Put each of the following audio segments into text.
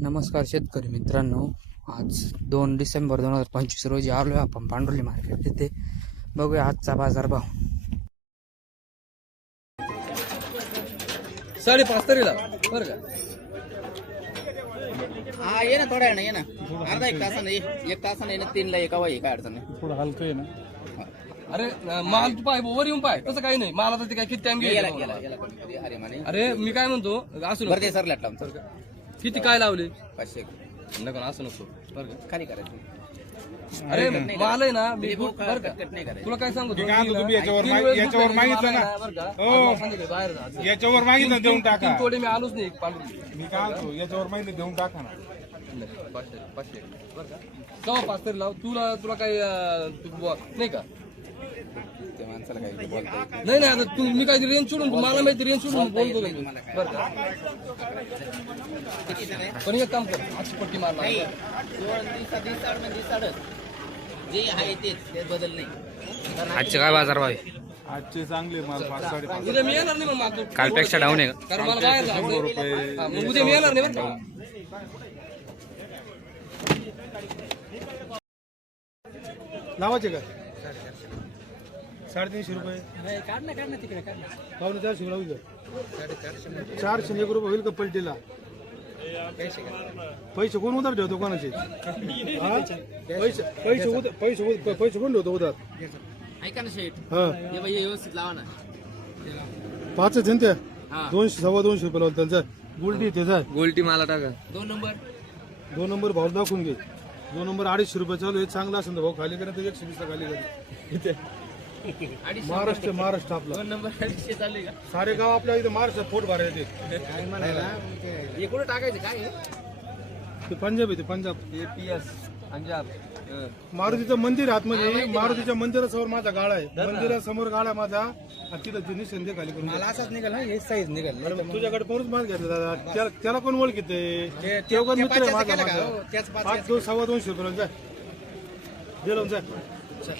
नमस्कार शेतकरी मित्रांनो, आज 2 डिसेंबर 2025 रोजी आलो आहे आपण पांडुर्ली मार्केट तिथे. बघूया आजचा बाजारभाव. 5.5 तरीला बरं का. हा ये ना थोड्या ना, ये ना अर्धा एक तासाने ये, एक तासाने ये ना 3 ला एका वाई काय अडचण नाही. थोडं हलकं आहे ना. अरे माल तू पाय वर येऊन पाय, तसं काही नाही. मला तर ते काय किती टाइम गेला गेला. गेला गेला कमी कधी अरे माने अरे मी काय म्हणतो, असं नको. बरं ते सर लाटला आमचं किती काय लावले 500 नको असं नको बरं का. खाली करायचं. अरे माल आहे ना, मी भाऊ बरं का कट नाही करायचं. तुला काय सांगतो, तुम्ही याच्यावर मागितलं ना. बाहेर जा. याच्यावर मागितलं देऊन टाका. 3 तोडे मी आलोच नाही पांडुर्ली. मी काय म्हणतो, याच्यावर मागितलं देऊन टाका ना. 500 बरं का. 5 तरी लाव. तुला काही नाही का. त्या माणसाला काही बोलतो नाही आता तू मी काय रेंज सोडून, मला माहिती रेंज सोडून बोलतो का तू? बरं का. पण एक काम कर, आजची पट्टी मार नाही 2 दिवसाड जे आहे तेच बदल नाही. आजचे काय बाजारभाव आहे? आजचे चांगले माल 5-5.5 उद्या मी येणार नाही मग मागतो. कालपेक्षा डाऊन आहे का? कारण मला बाहेर जायचं. हा, मग उद्या मी येणार नाही बरं का. लावायचे का 350 रुपये काढ ना तिकडे काढ ना. 450 लावू द्या. 401 रुपये होईल का पलटीला? पैसे कोण उधार ठेवतो कोणाचे? पैसे कोण ठेवतो उधार? ऐका ना शेठ, हा हे बाई व्यवस्थित लावा ना. 5 आहेत त्या हा 200-250 रुपये लावतात. जा गुलटी ते जा. गोल्टी मला टाका. 2 नंबर 2 नंबर भाव दाखवून घे. 2 नंबर 250 रुपये चालू आहे. चांगला असेल तर भाऊ खाली करा, तर 120 ला खाली करा. इथे 250 महाराष्ट्र आपला 2 नंबर 250 चालू आहे का? सारे गाव आपल्या इथे महाराष्ट्र पोट भरायचे. काय म्हणायला हे कुठं टाकायचं काय आहे? ते पंजाब आहे, ते पंजाब. APS पंजाब. मारुतीचं मंदिर आतमध्ये, मारुतीच्या मंदिरासमोर माझा गाळा आहे. मंदिरासमोर गाळा माझा. आणि तिथं ते निशाण दे खाली करून. असाच निघाल ना, हे साईज निघाल. अरे मग तुझ्याकडे परत माल घेतला दादा. त्याला कोण ओळखीत आहे? तेवढा मित्र आहे माझा. 200-250 रुपये जा दिलं जा.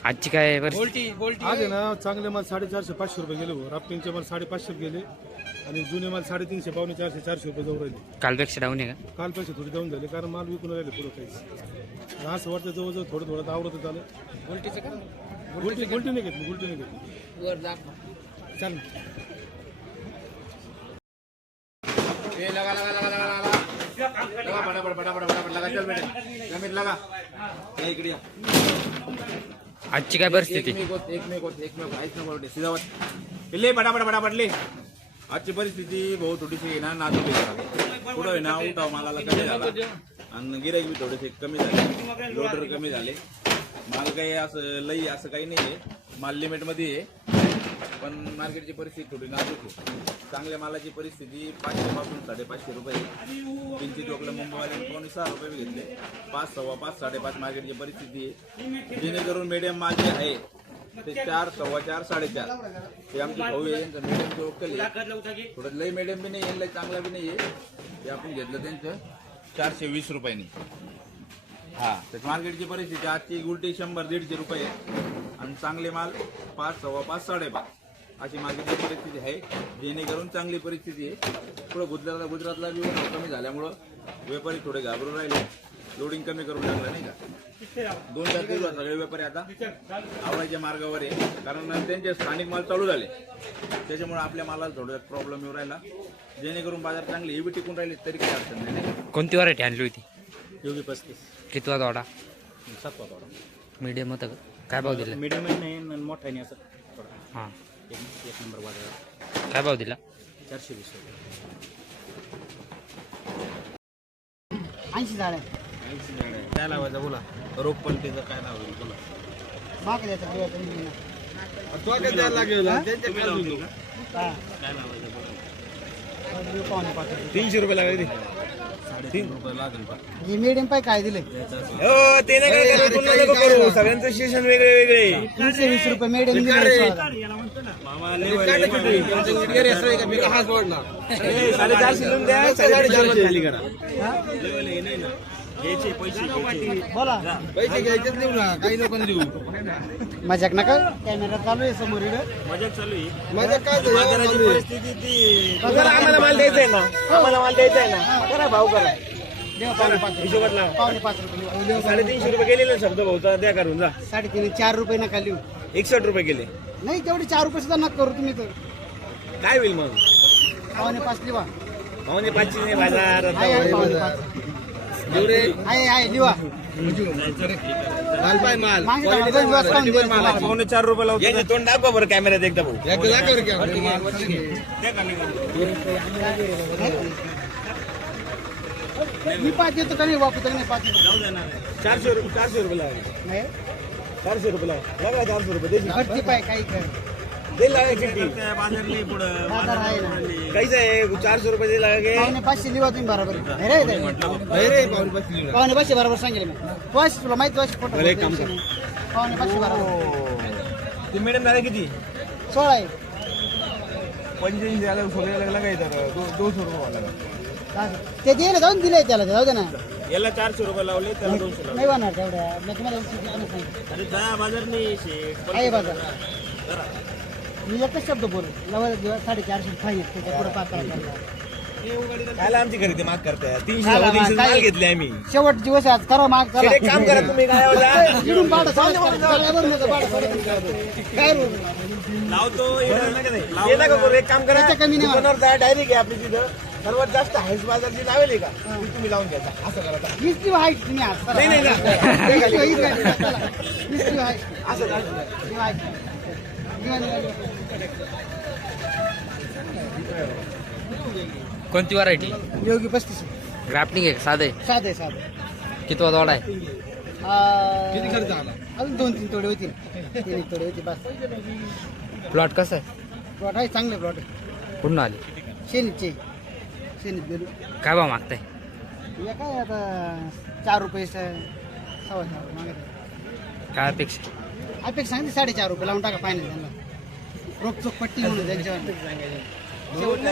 आजची काय बरं? आज आहे ना चांगले माल 450-500 रुपये गेले. राफ्टिंगचे माल 550 गेले आणि जुने माल 350, 450 रुपये जाऊ राहिले. कालपेक्षा डाऊन आहे का? काल पैसे थोडे जाऊन झाले, कारण माल विकून राहिले पुढं काही. असं वाटतं जवळजवळ थोडं आवडतं झालं. उलटीचं का गुलटी नाही घेतली. वर जा. चाल ए लगा फटाफट लगा. चल बेटे जमीन लगा. ये इकडे या. आजची काय परिस्थिती? एक मेक सिधावत ले फटाफट ले. आजची परिस्थिती भाऊ थोडीशी ना नाजूक आहे. पुढं आहे ना उठाव मालाला कमी झाला आणि गिराईक बी थोडेसे कमी झाले. लोडर कमी झाले. माल काही असं लई असं काही नाही आहे. माल लिमिट मध्ये आहे, पण मार्केटची परिस्थिती थोडी नाजूक आहे. चांगल्या मालाची परिस्थिती 500 पासून 550 रुपये. किंचित टोकलं मुंबईवाल्याने 6 रुपये बी घेतले. 5, 5.25, 5.5 मार्केटची परिस्थिती आहे. जेणेकरून मीडियम माल जे आहे ते 4, 4.25, 4.5 ते आमचे भाऊ आहे. मीडियम लोकल आहे. थोडं लई मीडियम बी नाही आहे, लई चांगला बी नाही आहे. ते आपण घेतलं त्यांचं 420 रुपयांनी. हा तर मार्केटची परिस्थिती आजची गुलटी 100-150 रुपये आणि चांगले माल 5, 5.25, 5.5 अशी मार्केटची परिस्थिती आहे. जेणेकरून चांगली परिस्थिती आहे. पुढं गुजरातला बी कमी झाल्यामुळं व्यापारी थोडे घाबरून राहिले. लोडिंग कमी करून टाकलं नाही का. 2-4 दिवस सगळे व्यापारी आता आवडायच्या मार्गावर आहे, कारण त्यांचे स्थानिक माल चालू झाले. त्याच्यामुळे आपल्या मालाला थोडा प्रॉब्लेम येऊ राहिला. जेणेकरून बाजार चांगले हे बी टिकून राहिले तरी काही अडचण नाही. कोणती व्हरायटी आणली होती? योगी 35 कितवा तोडा? 7वा तोडा. मीडियम होतं का? काय भाव दिला? मीडियम नाही मोठा नाही असं थोडा. हां, एक नंबर बाजार. काय भाव दिला? 420 रुपये. 80 झाड आहे. काय लावायचं बोला. रोप पलटीचं काय लावायचं बोला. माग द्यायचा देवाचा निघून. तो काय द्यायला लागेल? तुम्ही लावली का? काय लावायचं बोला. पाहुणे पाठवले. 300 रुपये लागले. 3 रुपये लागेल का? हे मिडियम पाय काय दिले? सगळ्यांचं सेशन वेगळे 320 रुपये मिडियम दिले. मामा खाली करा. घ्यायचे पैसे बोला. पैसे घ्यायचेच देऊ ना, काही लोकांना देऊ. मजाक नका. कॅमेरा चालू आहे समोर इकडं. मजाक चालू आहे. माझं काय परिस्थिती ती आम्हाला माल द्यायचा आहे ना. आम्हाला माल द्यायचा आहे ना. करा भाऊ करा. देवा पावणे 5 हिशोबात लावा. पावणे 5 रुपये लिवा. 350 रुपये गेलेले शब्द भाऊचा द्या करून जा. 3.5 4 रुपये नका लिहू 61 रुपये गेले. नाही तेवढे 4 रुपये सुद्धा नका करू तुम्ही तर काय होईल मग? पावणे 5 लिवा 5.5 नाही बाजार. आहे पावणे 5 एवढे आहे लिवा माल पाय माल. मागे टाका, 2 दिवस खाऊन द्यायचं तुम्हाला. 4 रुपये लावतो. तोंड दाखवा बरं कॅमेऱ्यात एकदा भाऊ. मी 5 देतो का नाही वापस नाही 5 400 रुपये लावा. नाही 400 रुपये लावा. लागा 400 रुपये द्यायची. घरची पाय काही कर दे लागा चिठ्ठी. बाजार आहे ना काहीच आहे 400 रुपये दे लागे. पावणे 500 लिवा तुम्ही बरोबर रे पावणे 500 बरोबर सांगेल मी वाश तुला माहिती वाश फोटो पावणे 500 बरोबर ते मॅडम झाले किती? 16 आहे 85 झालं सगळ्याला लागायचं 200 रुपये लागा. ते दिले जाऊन दिले त्याला जाऊ दे ना याला 400 रुपये लावले त्याला 200 लावले. नाही होणार तेवढ्या मी तुम्हाला सांगितलं अरे दहा बाजार नाही शेठ. आहे बाजार मी एकच शब्द बोल 450 फाईन त्याच्या पुढे 5 कायला आमची खरेदी माग करताय 300 माल घेतले आम्ही. शेवट दिवस आहे आज करा माग शेठ, करा एक काम करा तुम्ही काय होता? इडून पाडा सगळ्यावरून येतं पाडा काय रू लावतो हे नका करू. एक काम करा त्याच्या कमी नाही होणार. दुकानावर जा डायरेक्ट आपली तिथं सर्वात जास्त हायस बाजार जी लावेल का ती तुम्ही लावून घ्यायचा असं करा आता. वीस किलो आहे तुम्ही आज करा. नाही, नाही, नाही. वीस किलो, वीस किलो, चला. 20 किलो आहे असं करा. किलो आहे. निघा, निघा, निघा. कोणती व्हरायटी? योगी 35 ग्राफ्टिंग आहे का साधे? साधे साधे कितवा दोडा आहे? किती खर्च आला? अजून 2-3 तोडे होतील 3 तोडे होतील बस. प्लॉट कसा आहे? प्लॉट आहे चांगले प्लॉट आहे कुठून आले? शेनीचे शेनीत गेलो काय भाव मागताय? हे काय आता 4 रुपये 4.5 मागत काय अपेक्षा? अपेक्षा सांगते 4.5 रुपये लावून टाका फायनल त्यांना रोख चोख पट्टी म्हणून त्यांच्यावर आज शेवट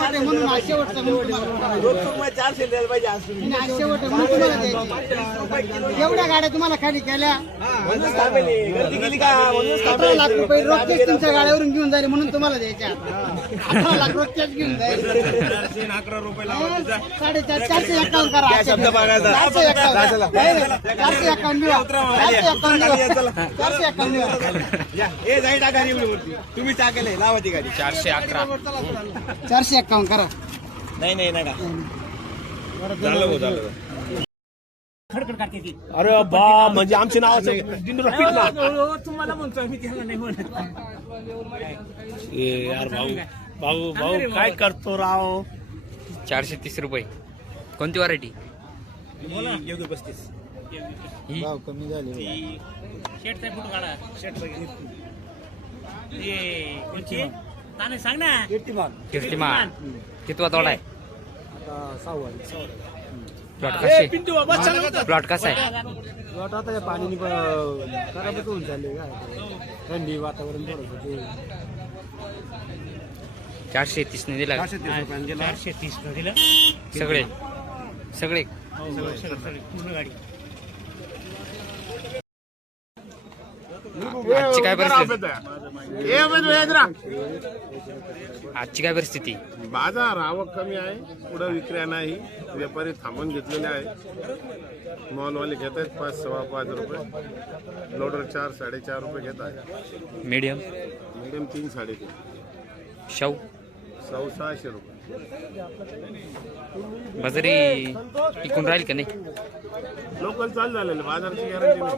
आहे म्हणून आज शेवटचा म्हणून तुम्हाला रोज तुम्हाला 400 द्यायला पाहिजे आज तुम्ही. आज शेवट आहे म्हणून तुम्हाला द्यायची. एवढ्या गाड्या तुम्हाला खाली केल्या म्हणूनच थांबेल हे. गर्दी केली का म्हणूनच 18 लाख रुपये रोजच्याच तुमच्या गाड्यावरून घेऊन जाईल म्हणून तुम्हाला द्यायच्या 18 लाख रोजच्याच घेऊन जाईल 411 रुपये लावा. 451 करा या शब्द बघायचा. 451 लिहा. 451 लिहा. या हे जाई टाका निवडीवरती तुम्ही टाकले लावा ती गाडी. 411. 451 करा नाही नाही नका झालं हो झालं. अरे बा म्हणजे आमचे नाव तुम्हाला म्हणतो आम्ही त्याला नाही म्हणत. यार भाऊ भाऊ भाऊ काय करतो राव. 430 रुपये. कोणती व्हरायटी? योग्य 35 ही कमी झाले सांग ना. कीर्तिमान. कितवा तोडा आहे? 6 प्लॉट कसा आहे? प्लॉट कसा आहे? प्लॉट आता या पाणी खराबच होऊन चालले काय थंडी वातावरण थोडंसं 430 ने दिला का? 430 दिलं सगळे सगळे आजची काय परिस्थिती? आजची काय परिस्थिती? बाजार आवक कमी आहे, पुढे विक्र्या नाही, व्यापारी थांबून घेतलेले आहे. मॉलवाले घेत आहेत 5-5 रुपये, लोडर 4-4.5 रुपये घेत आहे. मीडियम मीडियम 3-3.5, शाऊ 600 रुपये. बाजारी टिकून राहील का नाही? लोकल चालू झालेले, बाजारची गॅरंटी नाही.